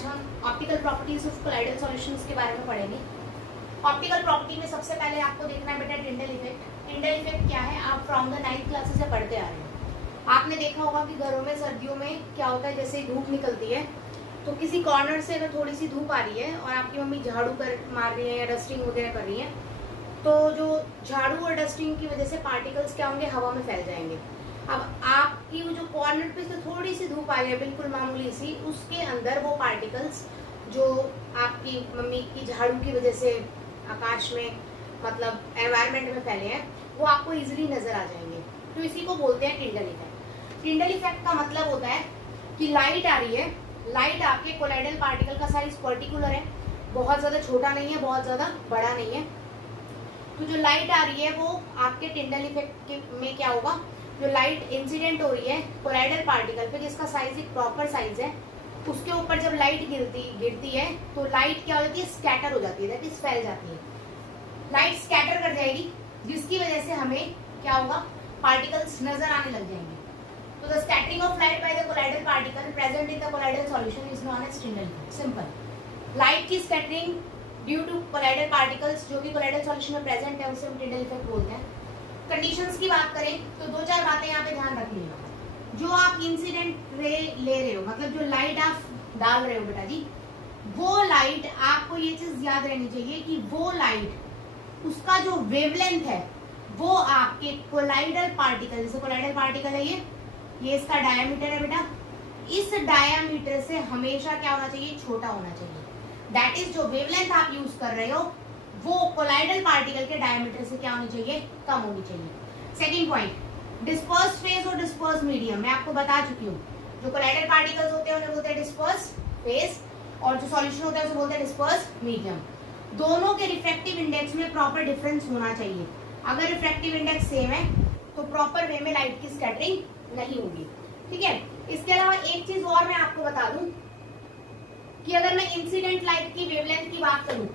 आज हम optical properties of colloidal solutions के बारे में पढ़ेंगे। ऑप्टिकल प्रॉपर्टी में सबसे पहले आपको देखना है बेटा टिंडल इफेक्ट। टिंडल इफेक्ट क्या है, आप फ्रॉम द 9th क्लासेस से पढ़ते आ रहे हैं। आपने देखा होगा कि घरों में सर्दियों में क्या होता है, जैसे धूप निकलती है तो किसी कॉर्नर से अगर थोड़ी सी धूप आ रही है और आपकी मम्मी झाड़ू कर मार रही है या डस्टिंग वगैरह कर रही है, तो जो झाड़ू और डस्टिंग की वजह से पार्टिकल्स क्या होंगे, हवा में फैल जाएंगे। अब आपकी वो जो कॉर्नर पे से थोड़ी सी धूप आई है, बिल्कुल मामूली सी, उसके अंदर वो पार्टिकल्स जो आपकी मम्मी की झाड़ू की वजह से आकाश में मतलब एनवायरनमेंट में फैले हैं, वो आपको इजीली नजर आ जाएंगे। तो इसी को बोलते हैं टिंडल इफेक्ट। टिंडल इफेक्ट का मतलब होता है कि लाइट आ रही है, लाइट आपके कोलाइडल पार्टिकल का साइज पर्टिकुलर है, बहुत ज्यादा छोटा नहीं है, बहुत ज्यादा बड़ा नहीं है। तो जो लाइट आ रही है वो आपके टिंडल इफेक्ट में क्या होगा, जो लाइट इंसिडेंट हो रही है कोलाइडल पार्टिकल पे जिसका साइज एक प्रॉपर साइज है, उसके ऊपर जब लाइट गिरती है तो लाइट क्या हो जाती है, स्कैटर हो जाती है, दैट इज फैल जाती है। लाइट स्कैटर कर जाएगी जिसकी वजह से हमें क्या होगा, पार्टिकल्स नजर आने लग जाएंगे। तो the scattering of light by the colloidal particle present in the colloidal solution is known as Tyndall effect. Simple, light की scattering due to colloidal particles जो भी कोलाइडल सॉल्यूशन में प्रेजेंट है उसे हम टिंडल इफेक्ट बोलते हैं। कंडीशंस की बात करें तो दो चार बातें यहाँ पे ध्यान रखिएगा। जो आप इंसिडेंट रे ले रहे हो, मतलब जो लाइट आप डाल रहे हो बेटा जी, वो लाइट, आपको ये चीज याद रहनी चाहिए कि वो लाइट, उसका जो वेवलेंथ है वो आपके कोलाइडल पार्टिकल, जैसे कोलाइडल पार्टिकल है ये इसका डायामीटर है बेटा, इस डायामीटर से हमेशा क्या होना चाहिए, छोटा होना चाहिए। दैट इज जो वेवलेंथ आप यूज कर रहे हो वो कोलाइडल पार्टिकल के डायमीटर से क्या होनी चाहिए, कम होनी चाहिए। सेकंड पॉइंट, डिस्पर्स फेज और डिस्पर्स मीडियम, मैं आपको बता चुकी हूँ। जो कोलाइडल पार्टिकल्स होते हैं उन्हें बोलते हैं डिस्पर्स फेज, और जो सॉल्यूशन होता है उसे बोलते हैं डिस्पर्स मीडियम। दोनों के रिफ्रैक्टिव इंडेक्स में प्रॉपर डिफरेंस होना चाहिए। अगर रिफ्रैक्टिव इंडेक्स सेम है तो प्रॉपर वे में लाइट की स्कैटरिंग नहीं होगी, ठीक है। इसके अलावा एक चीज और मैं आपको बता दूं कि अगर मैं इंसिडेंट लाइट की वेवलेंथ की बात करूं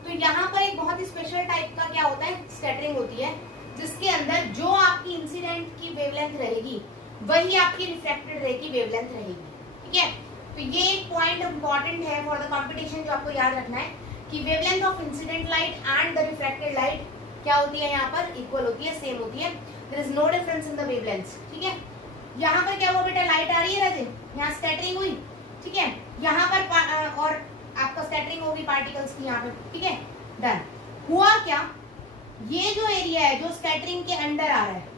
तो यहाँ पर एक बहुत ही स्पेशल टाइप का क्या होता है, स्कैटरिंग होती है, जिसके अंदर जो आपकी इंसिडेंट की वेवलेंथ रहेगी वही आपकी रिफ्रैक्टेड रे की वेवलेंथ रहेगी, ठीक है। तो ये एक पॉइंट इंपॉर्टेंट है फॉर द कंपटीशन, जो आपको याद रखना है कि wavelength of incident light and the refracted light क्या होती है, यहाँ पर इक्वल होती है, सेम होती है, there is no difference in the wavelength, ठीक है। यहाँ पर क्या हुआ बेटा, लाइट आ रही है राजे, यहाँ स्कैटरिंग हुई, ठीक है, यहाँ पर और आपका स्कैटरिंग होगी पार्टिकल्स की यहाँ पे, ठीक है, डन। हुआ क्या, ये जो एरिया है जो स्कैटरिंग के अंडर आ रहा है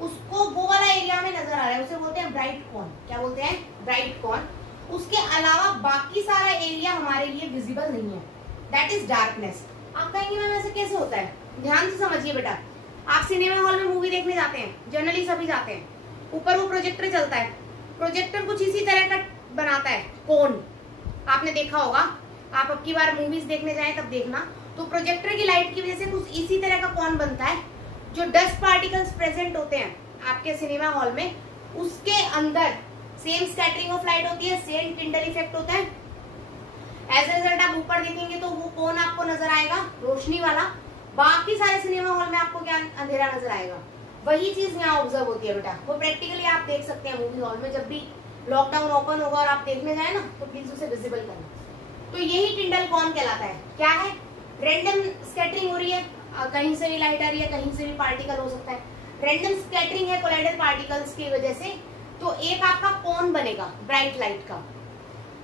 उसको वो वाला एरिया में नजर आ रहा है, उसे बोलते हैं ब्राइट कॉन। क्या बोलते हैं, ब्राइट कॉन। उसके अलावा बाकी सारा एरिया हमारे लिए विजिबल नहीं है, दैट इज डार्कनेस। आप कहेंगे मैम ऐसे कैसे होता है, ध्यान से समझिए बेटा। आप सिनेमा हॉल में मूवी देखने जाते हैं, जनरली सभी जाते हैं, ऊपर वो प्रोजेक्टर चलता है, प्रोजेक्टर कुछ इसी तरह का बनाता है, कोन, आपने देखा होगा। आप अब की बार मूवीज देखने जाएं तब देखना, तो प्रोजेक्टर की लाइट की वजह से कुछ इसी तरह का कौन बनता है। जो डस्ट पार्टिकल्स प्रेजेंट होते हैं आपके सिनेमा हॉल में, उसके अंदर सेम स्कैटरिंग ऑफ लाइट होती है, सेम टिंडल इफेक्ट होता है। एज ए रिजल्ट आप ऊपर देखेंगे तो वो कौन आपको नजर आएगा, रोशनी वाला। बाकी सारे सिनेमा हॉल में आपको क्या अंधेरा नजर आएगा। वही चीज यहाँ ऑब्जर्व होती है बेटा, वो प्रैक्टिकली आप देख सकते हैं मूवी हॉल में। जब भी लॉकडाउन ओपन होगा और आप देखने जाए ना तो प्लीज उसे विजिबल करना। तो यही टिंडल कॉन कहलाता है। क्या है, रैंडम स्कैटरिंग हो रही है, कहीं से भी लाइट आ रही है, कहीं से भी पार्टिकल हो सकता है, रैंडम स्कैटरिंग है कोलाइडल पार्टिकल्स की वजह से, तो एक आपका कॉन बनेगा ब्राइट लाइट का।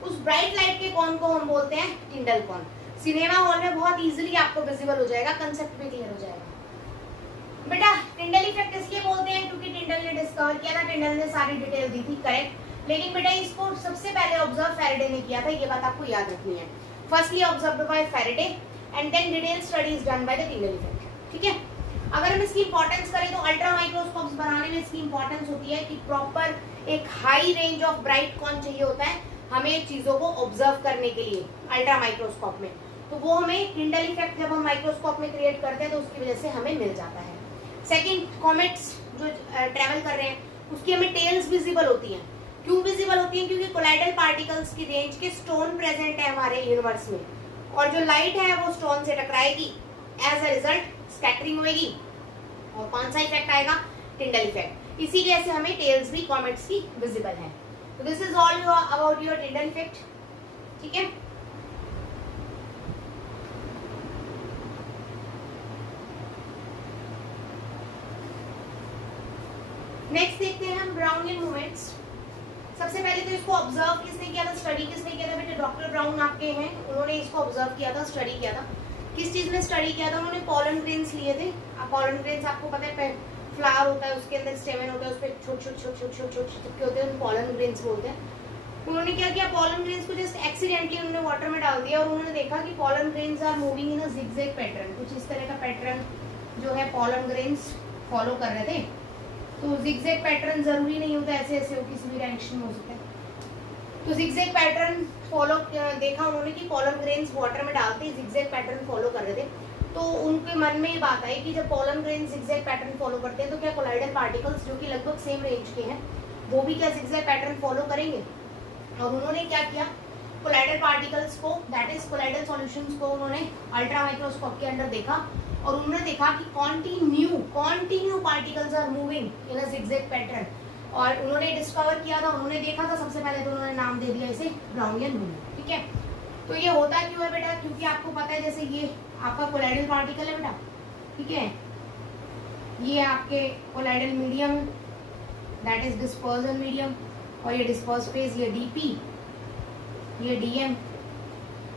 उस ब्राइट लाइट के कॉन को हम बोलते हैं टिंडल कॉन। सिनेमा हॉल में बहुत इजीली आपको विजिबल हो जाएगा, कंसेप्ट भी क्लियर हो जाएगा। बेटा टिंडल इफेक्ट इसलिए बोलते हैं क्योंकि टिंडल ने डिस्कवर किया था, टिंडल ने सारी डिटेल दी थी, करेक्ट। लेकिन बेटा इसको सबसे पहले ऑब्जर्व फैराडे ने किया था, ये बात आपको याद रखनी है। Firstly observed by Faraday and then detail studies done by the Tyndall effect, ठीक है। अगर हम इसकी इंपॉर्टेंस करें तो अल्ट्रा माइक्रोस्कोप्स बनाने में इसकी इंपॉर्टेंस होती है कि प्रॉपर एक हाई रेंज ऑफ ब्राइट कॉन चाहिए होता है हमें चीजों को ऑब्जर्व करने के लिए अल्ट्रा माइक्रोस्कोप में। तो वो हमें टिंडल इफेक्ट जब हम माइक्रोस्कोप में क्रिएट करते हैं तो उसकी वजह से हमें मिल जाता है। सेकेंड, कॉमेट्स जो ट्रेवल कर रहे हैं उसकी हमें टेल्स विजिबल होती है। क्यों विजिबल होती है, क्योंकि कोलाइडल पार्टिकल्स की रेंज के स्टोन प्रेजेंट है हमारे यूनिवर्स में, और जो लाइट है वो स्टोन से टकराएगी, एज अ रिजल्ट स्कैटरिंग होगी, और कौन सा इफेक्ट आएगा, टिंडल इफेक्ट। इसीलिए से हमें टेल्स भी कॉमेट्स की विजिबल है। तो this is all about your टिंडल effect. ठीक है। नेक्स्ट देखते हैं हम ब्राउनियन मूवमेंट्स। सबसे पहले तो इसको ऑब्जर्व किसने किया था, स्टडी किसने किया था बेटे, डॉक्टर ब्राउन आपके हैं, उन्होंने इसको ऑब्जर्व किया था, स्टडी किया था। किस चीज में स्टडी किया था, उन्होंने पॉलन ग्रेन्स लिए थे। पॉलन ग्रेन्स आपको पता है फ्लावर होता है, उसके अंदर स्टेमन होता है, उस पर छोटे छोटे चिपके होते हैं, पॉलन ग्रेन्स बोलते हैं। उन्होंने क्या किया, पॉलन ग्रेन्स को जस्ट एक्सीडेंटली उन्होंने वाटर में डाल दिया और उन्होंने देखा कि pollen grains are moving in a zigzag pattern. कुछ इस तरह का पैटर्न जो है पॉलन ग्रेन्स फॉलो कर रहे थे। तो जिगजैग पैटर्न जरूरी नहीं होता ऐसे ऐसे हो, किसी भी डायरेक्शन में हो सकता है। तो जिगजैग पैटर्न फॉलो देखा उन्होंने कि पॉलन ग्रेन्स वाटर में डालते जिगजैग पैटर्न फॉलो कर रहे थे। तो उनके मन में ये बात आई कि जब pollen grains zigzag pattern follow करते हैं तो क्या कोलाइडल पार्टिकल्स जो कि लगभग सेम रेंज के हैं वो भी क्या जिगजैग पैटर्न फॉलो करेंगे। और उन्होंने क्या किया, कोलाइडल पार्टिकल्स को, दैट इज कोलाइडल सॉल्यूशंस को उन्होंने अल्ट्रा माइक्रोस्कोप के अंदर देखा और उन्होंने देखा कि continue particles are moving in a zigzag pattern. और उन्होंने डिस्कवर किया था, उन्होंने देखा था सबसे पहले तो उन्होंने नाम दे दिया इसे ब्राउनियन मूवमेंट। ठीक है, तो ये होता क्यों है बेटा, क्योंकि आपको पता है जैसे ये आपका कोलाइडल पार्टिकल है बेटा, ठीक है, ये आपके colloidal medium that is dispersion medium, और ये डिस्पर्स फेज ये डीपी, ये डीएम।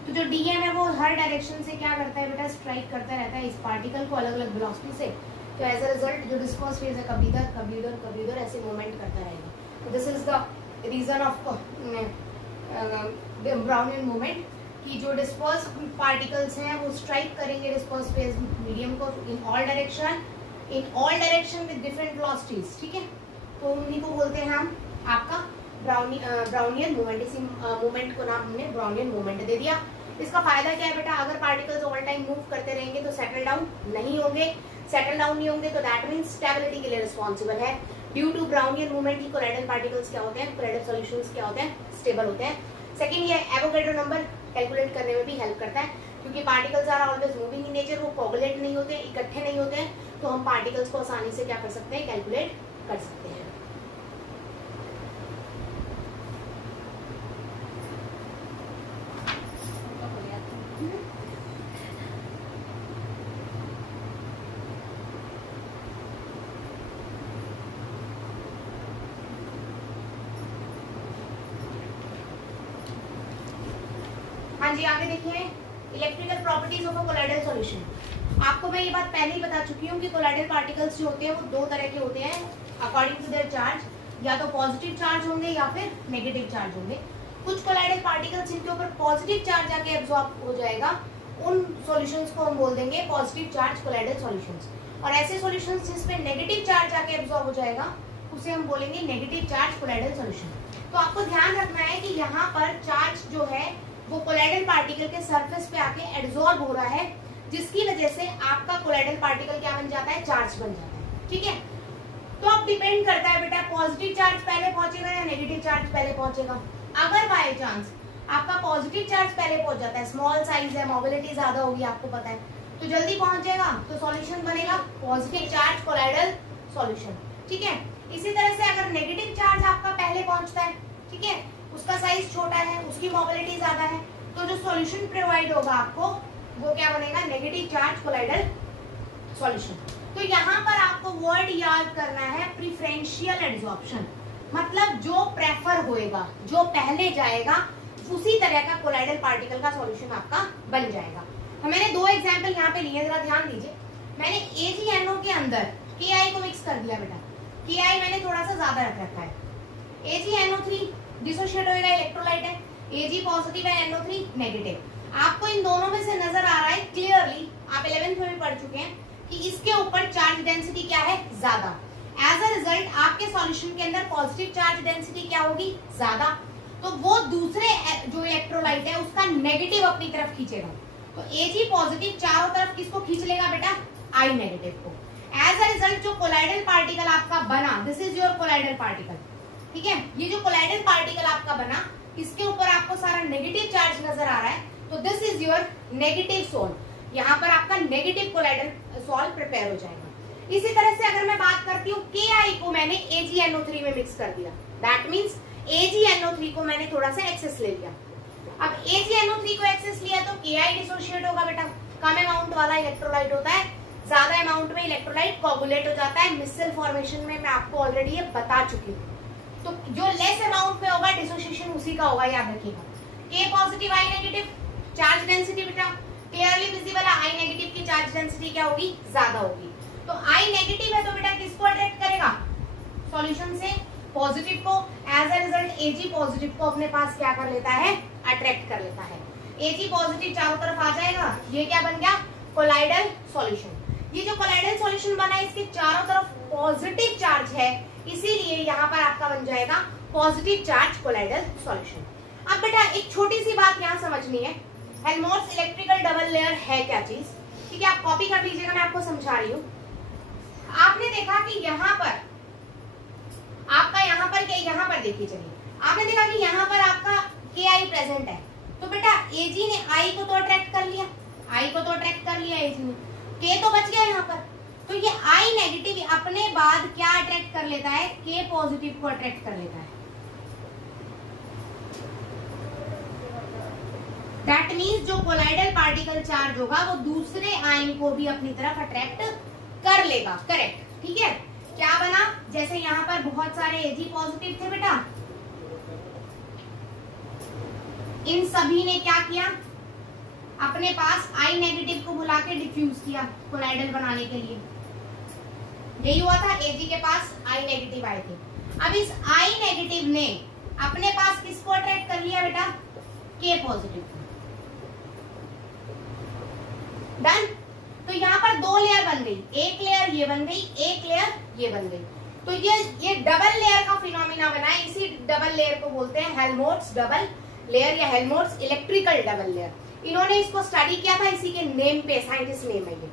तो जो डीएम है वो हर डायरेक्शन से क्या करता है बेटा, स्ट्राइक करता रहता है इस पार्टिकल को अलग अलग वेलोसिटी से। तो एज अ रिजल्ट जो डिस्पर्स फेज है कभी इधर कभी उधर कभी उधर ऐसे मूवमेंट करता रहेगा। तो this is the reason of Brownian movement कि जो डिस्पर्स पार्टिकल्स हैं वो स्ट्राइक करेंगे डिस्पर्स फेज मीडियम को in all direction with different velocities. ठीक है, तो उन्हीं को बोलते हैं हम आपका ब्राउनियन मूवमेंट। इसी मूवमेंट को नाम हमने ब्राउनियन मूवमेंट दे दिया। इसका फायदा क्या है बेटा, अगर पार्टिकल्स ऑल टाइम मूव करते रहेंगे तो सेटल डाउन नहीं होंगे, सेटल डाउन नहीं होंगे तो दैट मींस स्टेबिलिटी के लिए रिस्पॉन्सिबल है। ड्यू टू ब्राउनियन मूवमेंट ही कोलाइडल पार्टिकल्स क्या होते हैं, कोलाइडल सॉल्यूशंस क्या होते हैं, स्टेबल होते हैं। सेकंड, ये एवोगैड्रो नंबर कैलकुलेट करने में भी हेल्प करता है, क्योंकि particles are always moving in nature, वो कोगुलेट नहीं होते, इकट्ठे नहीं होते हैं, तो हम पार्टिकल्स को आसानी से क्या कर सकते हैं, कैलकुलेट कर सकते हैं। हाँ जी, आगे देखिए electrical properties of a colloidal solution. आपको मैं ये बात पहले ही बता चुकी हूँ कि कोलाइडल पार्टिकल्स जो होते हैं वो दो तरह के होते हैं अकॉर्डिंग टू देयर चार्ज, या तो पॉजिटिव चार्ज होंगे या फिर नेगेटिव चार्ज होंगे। कुछ कोलाइडल पार्टिकल्स जिनके ऊपर पॉजिटिव चार्ज आके एब्जॉर्ब हो जाएगा उन सॉल्यूशंस को हम बोल देंगे पॉजिटिव चार्ज कोलाइडल सॉल्यूशंस, और ऐसे सॉल्यूशंस जिसमें नेगेटिव चार्ज आके एब्जॉर्ब हो जाएगा उसे हम बोलेंगे नेगेटिव चार्ज कोलाइडल सॉल्यूशन। तो आपको ध्यान रखना है कि यहाँ पर चार्ज जो है वो कोलाइडल पार्टिकल के सरफेस पे आके एब्जॉर्ब हो रहा है, जिसकी वजह से आपका कोलाइडल पार्टिकल क्या बन जाता है, चार्ज बन जाता है। ठीक है, तो अब डिपेंड करता है बेटा पॉजिटिव चार्ज पहले पहुंचेगा या नेगेटिव चार्ज पहले पहुंचेगा। अगर बाय चांस आपका पॉजिटिव चार्ज पहले पहुंच जाता है, स्मॉल साइज है, मोबिलिटी ज्यादा होगी, आपको पता है, तो जल्दी पहुंच जाएगा, तो सॉल्यूशन बनेगा पॉजिटिव चार्ज कोलाइडल सॉल्यूशन। ठीक है, इसी तरह से अगर नेगेटिव चार्ज आपका पहले पहुंचता है, ठीक है, उसका साइज छोटा है, उसकी मोबिलिटी ज्यादा है, तो जो सॉल्यूशन प्रोवाइड होगा आपको वो क्या बनेगा, नेगेटिव चार्ज कोलाइडल सॉल्यूशन। तो यहाँ पर आपको वर्ड याद करना है प्रिफरेंशियल एड्सॉर्प्शन, मतलब जो प्रेफर होएगा, जो पहले जाएगा उसी तरह का कोलाइडल पार्टिकल का सॉल्यूशन आपका बन जाएगा। तो मैंने दो एग्जांपल यहाँ पे लिए, जरा ध्यान दीजिए। मैंने AgNO के अंदर Ki को मिक्स कर दिया बेटा, Ki मैंने थोड़ा सा ज्यादा रख रखा है, AgNO3 डिसोशिएट होएगा, इलेक्ट्रोलाइट है, Ag पॉजिटिव है, NO3 नेगेटिव। आपको इन दोनों में से नजर आ रहा है क्लियरली, आप 11th में भी पढ़ चुके हैं कि इसके ऊपर चार्ज डेंसिटी क्या है, ज्यादा। एज अ रिजल्ट आपके सॉल्यूशन के अंदर पॉजिटिव चार्ज डेंसिटी क्या होगी, ज्यादा, तो वो दूसरे जो इलेक्ट्रोलाइट है उसका नेगेटिव अपनी तरफ खींचेगा। तो Ag पॉजिटिव चारों तरफ किसको खींच लेगा बेटा, I नेगेटिव को। एज अ रिजल्ट जो कोलाइडल पार्टिकल आपका बना, this is your colloidal particle. ठीक है, ये जो कोलाइडल पार्टिकल आपका बना, इसके ऊपर आपको सारा नेगेटिव चार्ज नजर आ रहा है, तो this is your negative sol. यहाँ पर आपका नेगेटिव कोलाइडल सॉल्व प्रिपेयर हो जाएगा। इसी तरह से अगर मैं बात करती हूँ Ki को मैंने AgNO3 में मिक्स कर दिया, दैट मीन्स AgNO3 को मैंने थोड़ा सा एक्सेस ले लिया। अब AgNO3 को एक्सेस लिया तो Ki डिसोशिएट होगा बेटा, कम अमाउंट वाला इलेक्ट्रोलाइट होता है, ज्यादा अमाउंट में इलेक्ट्रोलाइट कोगुलेट हो जाता है मिसल फॉर्मेशन में, मैं आपको ऑलरेडी ये बता चुकी हूँ। तो जो लेस अमाउंट में होगा डिसोसिएशन उसी का होगा, याद रखिएगा। K positive I negative, charge density बेटा क्लियरली विजिबल है, I नेगेटिव की चार्ज डेंसिटी क्या होगी, ज्यादा होगी। तो I नेगेटिव है तो बेटा किसको अट्रैक्ट करेगा, सॉल्यूशन से पॉजिटिव को, as a result Ag positive को अपने पास क्या कर लेता है, अट्रैक्ट कर लेता है। Ag पॉजिटिव चारों तरफ आ जाएगा, ये क्या बन गया, कोलाइडल सॉल्यूशन। ये जो कोलाइडल सॉल्यूशन बना है इसके चारों तरफ पॉजिटिव चार्ज है, इसीलिए यहाँ पर आपका बन जाएगा पॉजिटिव चार्ज कोलाइडल सॉल्यूशन। अब बेटा एक छोटी सी बात यहाँ समझनी है, हेल्महोल्ट्ज इलेक्ट्रिकल डबल लेयर है क्या चीज, ठीक है, आप कॉपी कर लीजिएगा, मैं आपको समझा रही हूँ। आपने देखा कि यहाँ पर आपका यहाँ पर देखिए, चलिए आपने देखा कि यहाँ पर आपका Ki प्रेजेंट है, तो बेटा Ag ने I को तो अट्रैक्ट कर लिया, Ag ने, K तो बच गया यहाँ पर, तो ये I नेगेटिव अपने बाद क्या अट्रैक्ट कर लेता है, K पॉजिटिव को अट्रैक्ट कर लेता है। दैट मीन्स जो कोलाइडल पार्टिकल चार्ज होगा वो दूसरे आयन को भी अपनी तरफ अट्रैक्ट कर लेगा, करेक्ट, ठीक है। क्या बना, जैसे यहाँ पर बहुत सारे Ag पॉजिटिव थे बेटा, इन सभी ने क्या किया, अपने पास I नेगेटिव को बुला के डिफ्यूज किया कोलाइडल बनाने के लिए, यही हुआ था, Ag के पास I नेगेटिव आए थे। अब इस I नेगेटिव ने अपने पास किसको अट्रैक्ट कर लिया बेटा, K पॉजिटिव को, डन। तो यहाँ पर दो लेयर बन गई, एक लेयर ये बन गई, एक लेयर ये बन गई, तो ये डबल लेयर का फिनोमिना बना है, इसी डबल लेयर को बोलते हैं हेल्महोल्ट्ज डबल लेयर या हेल्महोल्ट्ज इलेक्ट्रिकल डबल लेयर। इन्होंने इसको स्टडी किया था, इसी के नेम पे, साइंटिस्ट नेम है ये।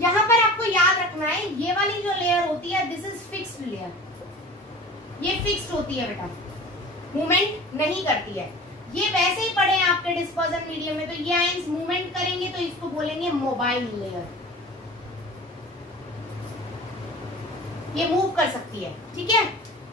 यहाँ पर आपको याद रखना है, ये वाली जो लेयर होती है दिस इज फिक्स्ड लेयर, ये फिक्स्ड होती है बेटा, मूवमेंट नहीं करती है। ये वैसे ही पड़े हैं आपके डिस्पर्जन मीडियम में, तो ये आयंस मूवमेंट करेंगे तो इसको बोलेंगे मोबाइल लेयर, ये मूव कर सकती है, ठीक है।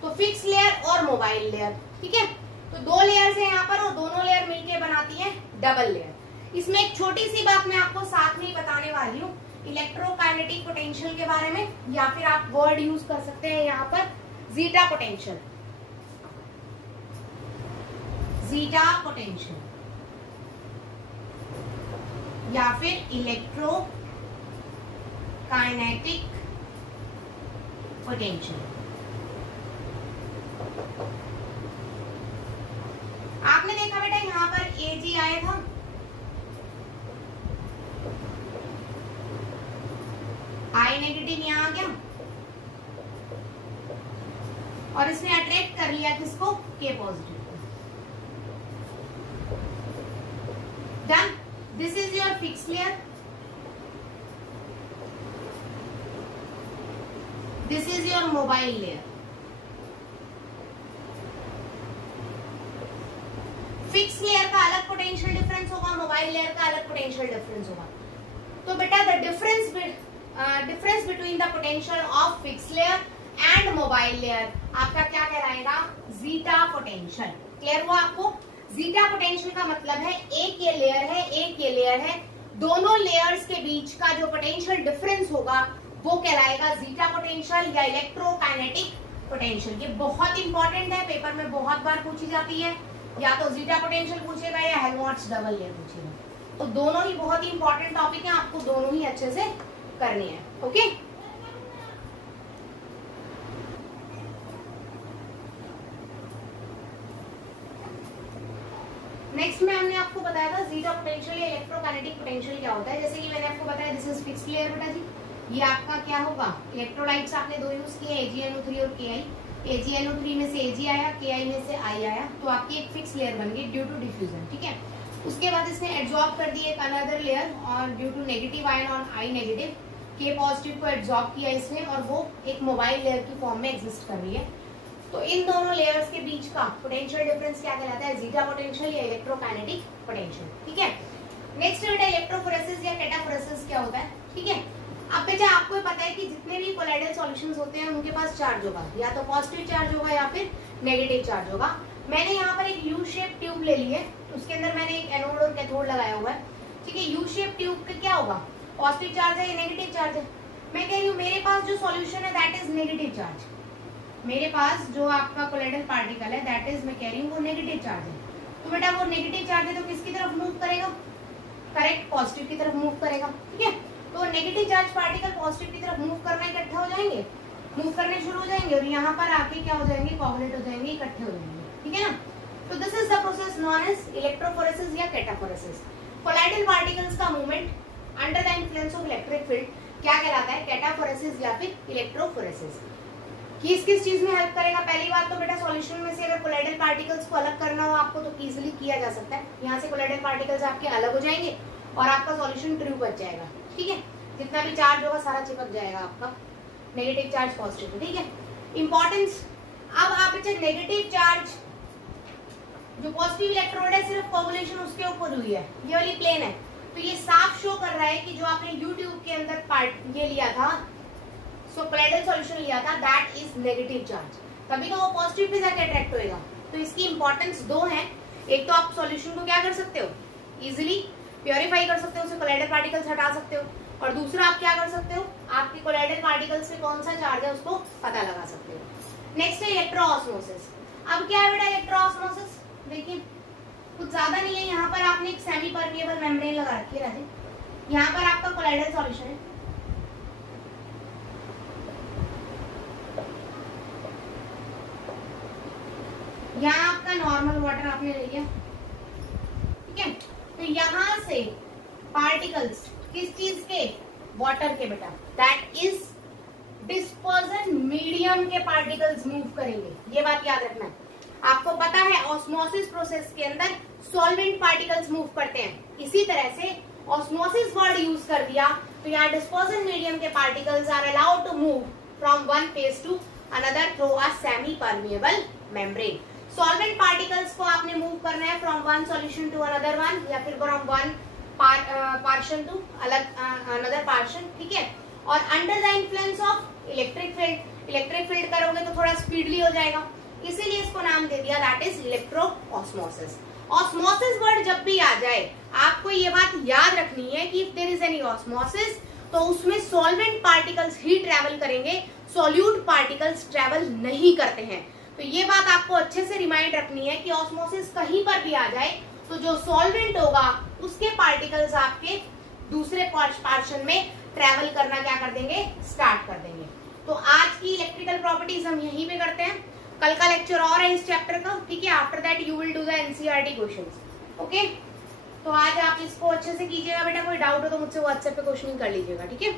तो फिक्स लेयर और मोबाइल लेयर, ठीक है। तो दो लेयर्स है यहाँ पर और दोनों लेयर मिलके बनाती है डबल लेयर। इसमें एक छोटी सी बात मैं आपको साथ में ही बताने वाली हूँ, इलेक्ट्रोकाइनेटिक पोटेंशियल के बारे में, या फिर आप वर्ड यूज कर सकते हैं यहाँ पर जीटा पोटेंशियल, जीटा पोटेंशियल या फिर इलेक्ट्रोकाइनेटिक पोटेंशियल। आपने देखा बेटा यहाँ पर Ag आया था, I नेगेटिव यहाँ आ गया और इसने अट्रैक्ट कर लिया किसको, K positive. Done. This is your fixed layer. This is your mobile layer. Fix layer का अलग पोटेंशियल डिफरेंस होगा, मोबाइल लेयर का अलग पोटेंशियल डिफरेंस होगा। तो बेटा the difference between the potential of fix layer and mobile layer आपका क्या कहलाएगा, जीटा पोटेंशियल। क्लियर हुआ आपको? जीटा पोटेंशियल का मतलब है एक ये लेयर है, एक ये लेयर है, दोनों लेयर्स के बीच का जो पोटेंशियल डिफरेंस होगा वो कहलाएगा जीटा पोटेंशियल या इलेक्ट्रोकाइनेटिक पोटेंशियल। ये बहुत इंपॉर्टेंट है, पेपर में बहुत बार पूछी जाती है, या तो जीटा पोटेंशियल पूछेगा या हेल्महोल्ट्ज डबल लेयर पूछेगा। तो दोनों ही बहुत ही इंपॉर्टेंट टॉपिक है, आपको दोनों ही अच्छे से करनी है। ओके, नेक्स्ट में हमने आपको बताया था जीटा पोटेंशियल या इलेक्ट्रोकाइनेटिक पोटेंशियल क्या होता है। जैसे कि मैंने आपको बताया दिस इज फिक्स्ड लेयर बेटा जी, ये आपका क्या होगा, इलेक्ट्रोलाइट्स आपने दो यूज किए AgNO3 और Ki। AgNO3 में से Ag आया, Ki में से I आया, तो आपकी एक फिक्स लेयर बन गई ड्यू टू डिफ्यूजन, ठीक है। उसके बाद इसने एब्जॉर्ब कर दी एक अनदर लेयर और ड्यू टू नेगेटिव आयन और I नेगेटिव, K पॉजिटिव को एब्जॉर्ब किया इसने और वो एक मोबाइल लेयर की फॉर्म में एग्जिस्ट कर रही है। तो इन दोनों लेयर्स के बीच का पोटेंशियल डिफरेंस क्या कहलाता है, जीटा पोटेंशियल या इलेक्ट्रोकाइनेटिक पोटेंशियल, ठीक है। नेक्स्ट बेटा इलेक्ट्रोफोरेसिस या कैटाफोरेसिस क्या होता है, ठीक है। अब बेटा आपको पता है कि जितने भी कोलाइडल सॉल्यूशंस होते हैं उनके पास चार्ज होगा, या तो पॉजिटिव चार्ज होगा या फिर नेगेटिव चार्ज होगा। मैंने यहाँ पर एक यू शेप ट्यूब ले ली है, उसके अंदर मैंने एक एनोड और कैथोड लगाया हुआ है, ठीक है। यू शेप ट्यूब पे क्या होगा, पॉजिटिव चार्ज है या नेगेटिव चार्ज है। मैं कह रही हूँ मेरे पास जो सॉल्यूशन है दैट इज नेगेटिव चार्ज, मेरे पास जो आपका कोलाइडल पार्टिकल है दैट इज, मैं कह रही हूँ वो नेगेटिव चार्ज है। तो बेटा वो नेगेटिव चार्ज है तो किसकी तरफ मूव करेगा, करेक्ट, पॉजिटिव की तरफ मूव करेगा, ठीक है। तो नेगेटिव चार्ज पार्टिकल पॉजिटिव की तरफ मूव करना इकट्ठा हो जाएंगे, मूव करने शुरू हो जाएंगे और यहाँ पर आके क्या हो जाएंगे, कोऑर्डिनेट हो जाएंगे, इकट्ठे हो जाएंगे, ठीक है ना। तो this is the process known as electrophoresis या कैटाफोरेसिस। कोलाइडल पार्टिकल्स का movement under the influence of electric field क्या कहलाता है, कैटाफोरेसिस या फिर इलेक्ट्रोफोरेसिस। किस किस चीज में हेल्प करेगा, पहली बात तो बेटा सॉल्यूशन में से अगर कोलाइडल पार्टिकल्स को अलग करना हो आपको तो इजीली किया जा सकता है। यहाँ से कोलाइडल पार्टिकल्स आपके अलग हो जाएंगे और आपका सॉल्यूशन ट्रू बच जाएगा, ठीक है। जितना भी चार्ज होगा सारा चिपक जाएगा आपका, नेगेटिव चार्ज पॉजिटिव, ठीक है। इंपॉर्टेंस, अब आप नेगेटिव चार्ज जो पॉजिटिव इलेक्ट्रोड है सिर्फ कोगुलेशन उसके ऊपर हुई है, ये वाली प्लेन है, तो ये साफ शो कर रहा है कि जो आपने यूट्यूब के अंदर पार्ट ये लिया था, सो कोलाइडल सॉल्यूशन लिया था, दैट इज नेगेटिव चार्ज, तभी तो वो पॉजिटिव पे जाके अट्रैक्ट होएगा। तो इसकी इंपॉर्टेंस दो है, एक तो आप सॉल्यूशन को क्या कर सकते हो, इजिली प्योरीफाई कर सकते हो, उससे कोलाइडल पार्टिकल्स हटा सकते हो, और दूसरा आप क्या कर सकते हो, आपके कोलाइडल पार्टिकल्स पे कौन सा चार्ज है उसको पता लगा सकते हो। नेक्स्ट है इलेक्ट्रोऑस्मोसिस। अब क्या है बेटा इलेक्ट्रोऑस्मोसिस, देखिए कुछ ज्यादा नहीं है, यहाँ पर आपने एक सेमी परमिएबल मेम्ब्रेन लगा रखी है राजे, यहाँ पर आपका कोलाइडल सॉल्यूशन है, यहाँ आपका नॉर्मल वाटर आपने ले लिया, ठीक है। तो यहाँ से पार्टिकल्स किस चीज के, वाटर के बेटा, दैट इज डिस्पर्जन मीडियम के पार्टिकल्स मूव करेंगे, ये बात याद रखना है। आपको पता है ऑस्मोसिस प्रोसेस के अंदर सॉल्वेंट पार्टिकल्स मूव करते हैं, इसी तरह से ऑस्मोसिस वर्ड यूज कर दिया तो यहाँ डिस्पर्जन मीडियम के particles are allowed to move from one phase to another through a semi permeable membrane. Solvent particles को आपने मूव करना है from one solution to another one, या फिर from one portion to another portion, ठीक है। और under the influence of electric field, electric field करोगे तो थोड़ा स्पीडली हो जाएगा, इसीलिए इसको नाम दे दिया that is electro osmosis. Osmosis word जब भी आ जाए आपको ये बात याद रखनी है कि if there is any osmosis तो उसमें सॉल्वेंट पार्टिकल्स ही ट्रेवल करेंगे, सॉल्यूट पार्टिकल्स ट्रेवल नहीं करते हैं। तो ये बात आपको अच्छे से रिमाइंड रखनी है कि ऑस्मोसिस कहीं पर भी आ जाए तो जो सॉल्वेंट होगा उसके पार्टिकल्स आपके दूसरे पार्शन में ट्रेवल करना क्या कर देंगे, स्टार्ट कर देंगे। तो आज की इलेक्ट्रिकल प्रॉपर्टीज हम यहीं पे करते हैं, कल का लेक्चर और है इस चैप्टर का, ठीक है। After that you will do the NCERT questions, okay. तो आज आप इसको अच्छे से कीजिएगा बेटा, कोई डाउट हो तो मुझसे व्हाट्सएप पे क्वेश्चनिंग कर लीजिएगा, ठीक है।